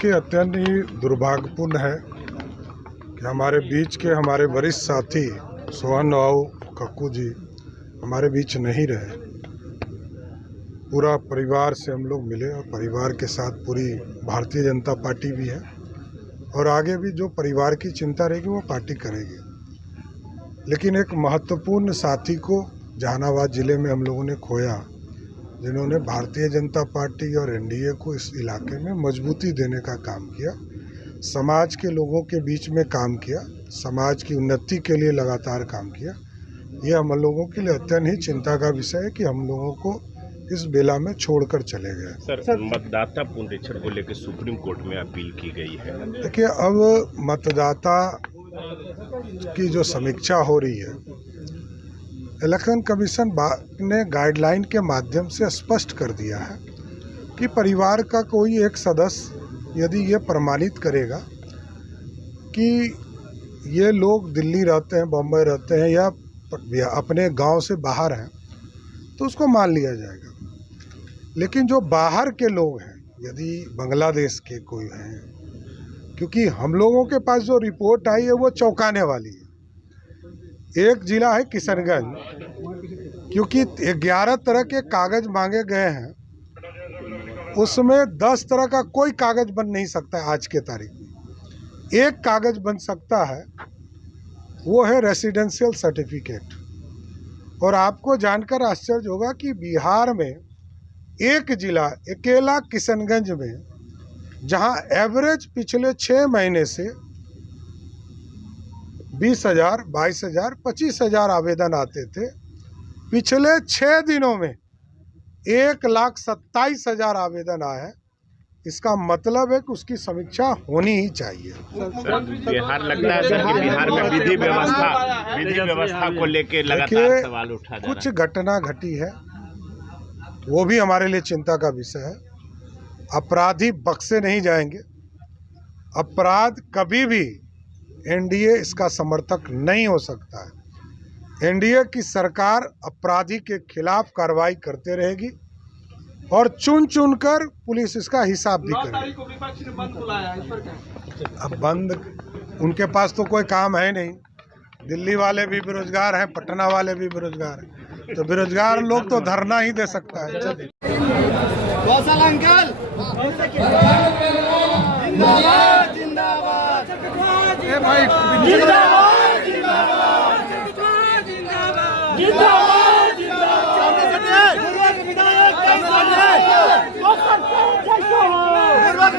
देखिए, अत्यंत ही दुर्भाग्यपूर्ण है कि हमारे बीच के हमारे वरिष्ठ साथी सोहन राव कक्कू जी हमारे बीच नहीं रहे। पूरा परिवार से हम लोग मिले और परिवार के साथ पूरी भारतीय जनता पार्टी भी है और आगे भी जो परिवार की चिंता रहेगी वो पार्टी करेगी। लेकिन एक महत्वपूर्ण साथी को जहानाबाद ज़िले में हम लोगों ने खोया, जिन्होंने भारतीय जनता पार्टी और एनडीए को इस इलाके में मजबूती देने का काम किया, समाज के लोगों के बीच में काम किया, समाज की उन्नति के लिए लगातार काम किया। ये हम लोगों के लिए अत्यंत ही चिंता का विषय है कि हम लोगों को इस बेला में छोड़कर चले गए। सर, मतदाता पुनरीक्षण को लेकर सुप्रीम कोर्ट में अपील की गई है। देखिए, अब मतदाता की जो समीक्षा हो रही है, इलेक्शन कमीशन ने गाइडलाइन के माध्यम से स्पष्ट कर दिया है कि परिवार का कोई एक सदस्य यदि ये प्रमाणित करेगा कि ये लोग दिल्ली रहते हैं, बम्बई रहते हैं या अपने गांव से बाहर हैं, तो उसको मान लिया जाएगा। लेकिन जो बाहर के लोग हैं, यदि बांग्लादेश के कोई हैं, क्योंकि हम लोगों के पास जो रिपोर्ट आई है वो चौंकाने वाली है। एक जिला है किशनगंज, क्योंकि 11 तरह के कागज मांगे गए हैं, उसमें 10 तरह का कोई कागज बन नहीं सकता है। आज के तारीख में एक कागज बन सकता है, वो है रेसिडेंशियल सर्टिफिकेट। और आपको जानकर आश्चर्य होगा कि बिहार में एक जिला अकेला किशनगंज में, जहां एवरेज पिछले 6 महीने से 20,000, 22,000, 25,000 आवेदन आते थे, पिछले 6 दिनों में 1,27,000 आवेदन आए हैं। इसका मतलब है कि उसकी समीक्षा होनी ही चाहिए। बिहार लगता है सर कि बिहार में विधि व्यवस्था को लेकर लगातार सवाल उठा जा रहा है। कुछ घटना घटी है, वो भी हमारे लिए चिंता का विषय है। अपराधी बख्शे नहीं जाएंगे। अपराध कभी भी एनडीए इसका समर्थक नहीं हो सकता है। एनडीए की सरकार अपराधी के खिलाफ कार्रवाई करते रहेगी और चुन चुनकर पुलिस इसका हिसाब भी करेगी। अब बंद, उनके पास तो कोई काम है नहीं। दिल्ली वाले भी बेरोजगार हैं, पटना वाले भी बेरोजगार हैं, तो बेरोजगार लोग तो धरना ही दे सकता है। चलिए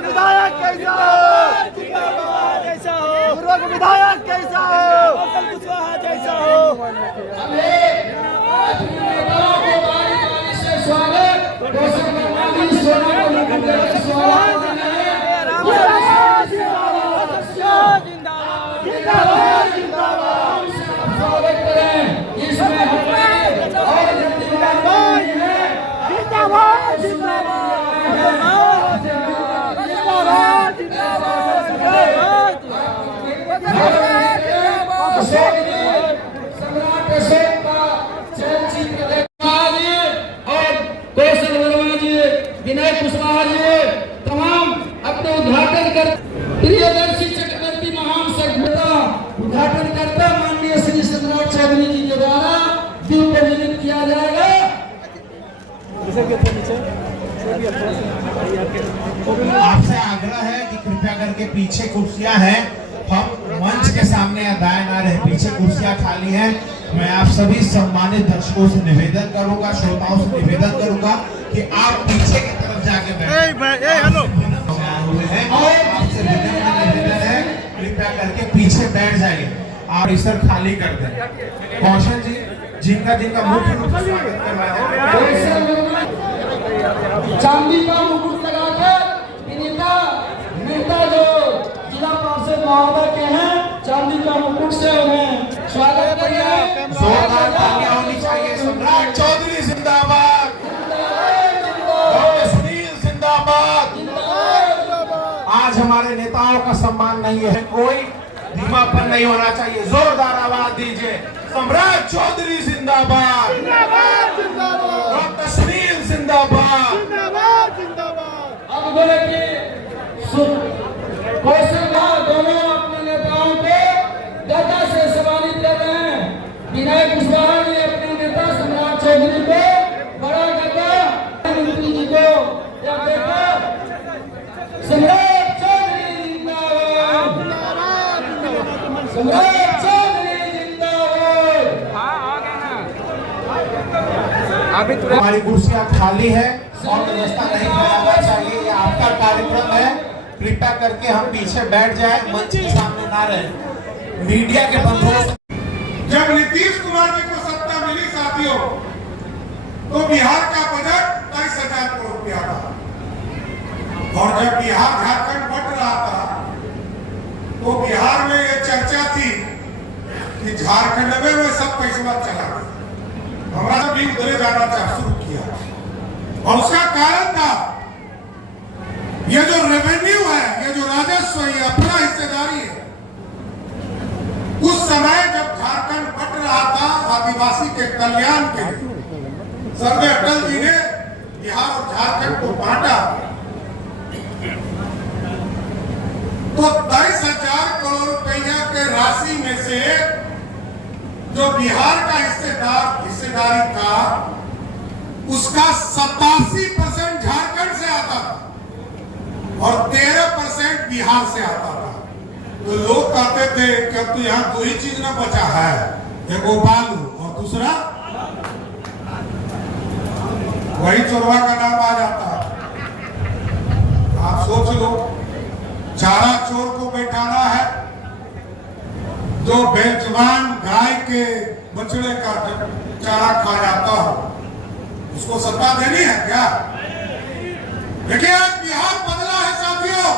विधायक कैसा विनय कुशवाहा जी तमाम अपने उद्घाटन कर प्रियदर्शी चक्रवर्ती महान सभ्यता उद्घाटन करता माननीय श्री सम्राट चौधरी जी के द्वारा दीप प्रज्वलित किया जाएगा। आपसे आग्रह है कि कृपया करके पीछे कुर्सियां हैं, हम मंच के सामने दाएं ना रहे, पीछे कुर्सियां खाली हैं। मैं आप सभी सम्मानित दर्शकों से निवेदन करूंगा, श्रोताओं से निवेदन करूंगा कि आप पीछे की तरफ जाके बैठें। और आपसे निवेदन है, कृपया करके पीछे बैठ जाइए। आप परिसर खाली कर दें। कौशल जी, जिनका मुख्य रूप से स्वागत करवाया, चांदी का मुकुट लगाकर नेता जो जिला पार्षद महोदय के हैं, चांदी का मुकुट से उन्हें स्वागत करिए। जोरदार तालियां होनी चाहिए। सम्राट चौधरी जिंदाबाद, डॉक्टर सुनील जिंदाबाद। आज हमारे नेताओं का सम्मान नहीं है, कोई धीमापन नहीं होना चाहिए। जोरदार आवाज दीजिए, सम्राट चौधरी जिंदाबाद, डॉक्टर सुनील जिंदाबाद। अब बोले कि कौशल दोनों अपने नेताओं को गदा से सम्मानित कर रहे हैं। विनायक कुशवाहा ने अपने नेता सम्राट चौधरी को बड़ा गदा, मंत्री जी को या बेटा सम्राट चौधरी जिंदाबाद, सम्राट चौधरी जिंदाबाद। हमारी कुर्सियां खाली है और व्यवस्था नहीं बनाना चाहिए, ये आपका कार्यक्रम है। कृपया करके हम पीछे बैठ जाए, मंच के सामने ना रहे। मीडिया के बंधुओं से जब नीतीश कुमार जी को सत्ता मिली साथियों, तो बिहार का बजट 23,000 करोड़ रुपया था, और जब बिहार झारखंड बट रहा था तो बिहार में ये चर्चा थी कि झारखंड में सब पैसा चला गया, हमारा भी उधरे जाना शुरू किया। और उसका कारण था ये जो रेवेन्यू है, ये जो राजस्व है, ये अपना हिस्सेदारी है। उस समय जब झारखंड बट रहा था आदिवासी के कल्याण के लिए, सर्वे अटल जी ने बिहार और झारखंड को बांटा, तो 23,000 करोड़ रुपया के राशि में से जो बिहार का हिस्सेदारी था, उसका 87% झारखंड से आता था और 13% बिहार से आता था। तो लोग कहते थे कि अब तो यहाँ दो ही चीज ना बचा है, एक बालू और दूसरा वही चोरवा का नाम आ जाता है। आप सोच लो, चारा चोर को बैठाना है, जो बेजवान गाय के बछड़े का चारा खा जाता हो, उसको सत्ता देनी है क्या? देखिए आज बिहार बदला है साथियों,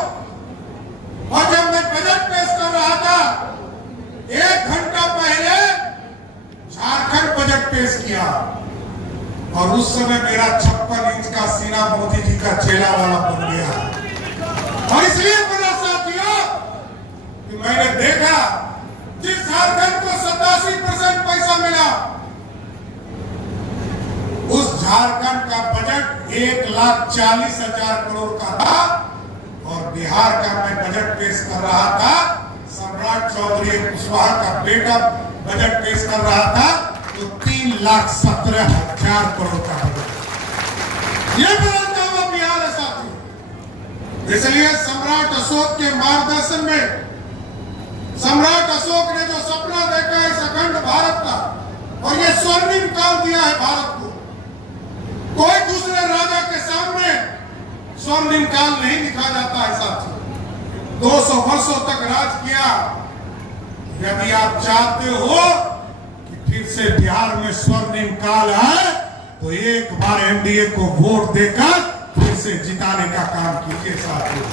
और जब मैं बजट पेश कर रहा था 1 घंटा पहले झारखंड बजट पेश किया, और उस समय मेरा 56 इंच का सीना मोदी जी का चेला वाला बन गया। और इसलिए बना साथियों कि मैंने देखा जिस झारखंड को 87% पैसा मिला, उस झारखंड का बजट 1,40,000 करोड़ का था, और बिहार का मैं बजट पेश कर रहा था, सम्राट चौधरी कुशवाहा का बेटा बजट पेश कर रहा था, तो 3,17,000 करोड़ का बजट। ये बदलता हुआ बिहार है साथियों। इसलिए सम्राट अशोक के मार्गदर्शन में, सम्राट अशोक ने जो सपना देखा है इस अखंड भारत का, और ये स्वर्णिम काल दिया है भारत को, कोई दूसरे राजा के सामने स्वर्णिम काल नहीं लिखा जाता है साथियों। 200 वर्षों तक राज किया। यदि आप चाहते हो कि फिर से बिहार में स्वर्णिम काल है, तो एक बार एनडीए को वोट देकर फिर से जिताने का काम कीजिए साथियों।